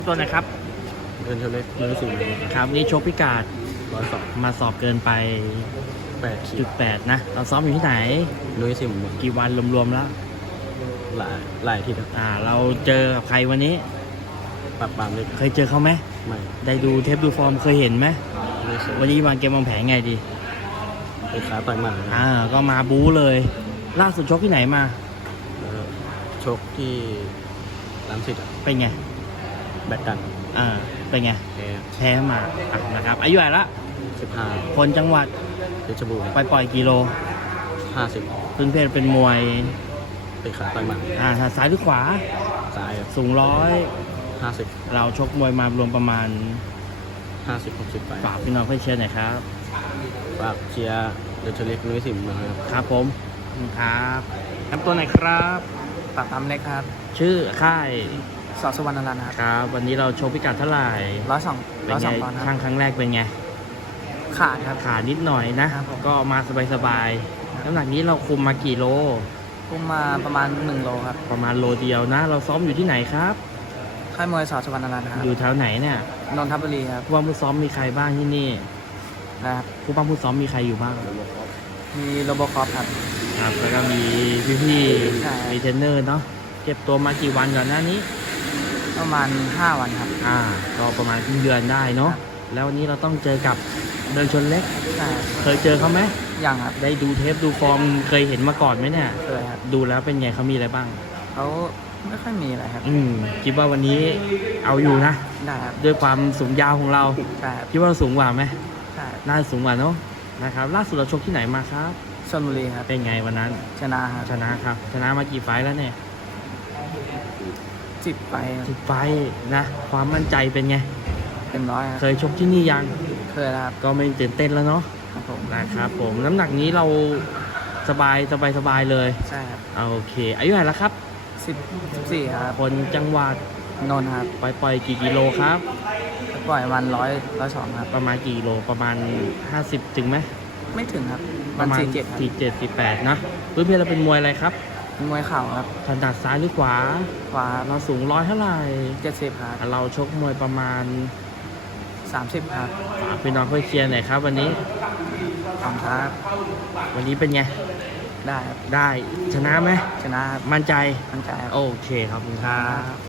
ตัวนะครับเดินเทเล็ก140 ครับนี่ชกพิกาด 102 มาสอบเกินไป 8 ขีด 8 นะเราซ้อมอยู่ที่ไหน 140 กี่วันรวมๆแล้วหลายที่ครับเราเจอกับใครวันนี้ปรับปรามเล็กเคยเจอเขาไหมไม่ได้ดูเทปดูฟอร์มเคยเห็นไหมวันนี้วางเกมวางแผนไงดีไปขาต่อยหมัดก็มาบู๊เลยล่าสุดชกที่ไหนมาชกที่รังสิตเป็นไงแบดกันเป็นไงแพ้มานะครับอายุเท่าไหร่ละ 15 คนจังหวัดเพชรบูรณ์ไปปล่อยกิโล 50 พื้นเพศเป็นมวยไปขาต่อยหมัดซ้ายหรือขวาซ้ายสูง 50 เราชกมวยมารวมประมาณ 50-60ไปฝากพี่น้องเพื่อนเชียร์หน่อยครับฝากเชียร์เดินเทเล็ก140นะครับครับผมครับตัวไหนครับปากตามเล็กครับชื่อค่ายสอสุวรรณรัตน์ครับวันนี้เราโชว์พิกัดเท่าไหร่ 102ปอนด์ครั้งแรกเป็นไงขาดครับขานิดหน่อยนะก็มาสบายๆน้ำหนักนี้เราคุมมากี่โลคุมมาประมาณ1 โลครับประมาณโลเดียวนะเราซ้อมอยู่ที่ไหนครับค่ายมวยสอสุวรรณรัตน์ครับอยู่แถวไหนเนี่ยนนทบุรีครับผู้บังคับซ้อมมีใครบ้างที่นี่นะครับผู้บังคับซ้อมมีใครอยู่บ้างมีโรโบคอปครับแล้วก็มีพี่มีเทรนเนอร์เนาะเก็บตัวมากี่วันก่อนหน้านี้ประมาณ5 วันครับก็ประมาณครึ่งเดือนได้เนาะแล้ววันนี้เราต้องเจอกับเดินชนเล็กเคยเจอเขาไหมยังครับได้ดูเทปดูฟอร์มเคยเห็นมาก่อนไหมเนี่ยเคยครับดูแล้วเป็นไงเขามีอะไรบ้างเขาไม่ค่อยมีอะไรครับคิดว่าวันนี้เอาอยู่นะได้ครับด้วยความสูงยาวของเราใช่คิดว่าเราสูงกว่าไหมใช่น่าสูงกว่าเนาะนะครับล่าสุดเราชกที่ไหนมาครับชลบุรีครับเป็นไงวันนั้นชนะครับชนะมากี่ไฟล์แล้วเนี่ย 10 ไฟล์ 10 ไฟล์นะความมั่นใจเป็นไงเต็ม100ครับเคยชกที่นี่ยังเคยครับก็ไม่ตื่นเต้นแล้วเนาะครับผมนะครับผมน้ำหนักนี้เราสบายเลยใช่ครับโอเคอายุเท่าไหร่แล้วครับ 14ครับคนจังหวัดนนท์ครับปล่อยกี่กิโลครับปล่อยมัน102ครับประมาณกี่โลประมาณ50ถึงไหมไม่ถึงครับประมาณ47 48นะพื้นเพเราเป็นมวยอะไรครับมวยเข่าครับถนัดซ้ายหรือขวาเราสูงเท่าไหร่ 70ครับเราชกมวยประมาณ 30ครับพี่น้องเพื่อเชียร์หน่อยครับวันนี้ขอบคุณครับวันนี้เป็นไงได้ครับได้ชนะไหมชนะครับมั่นใจครับโอเคครับคุณครับ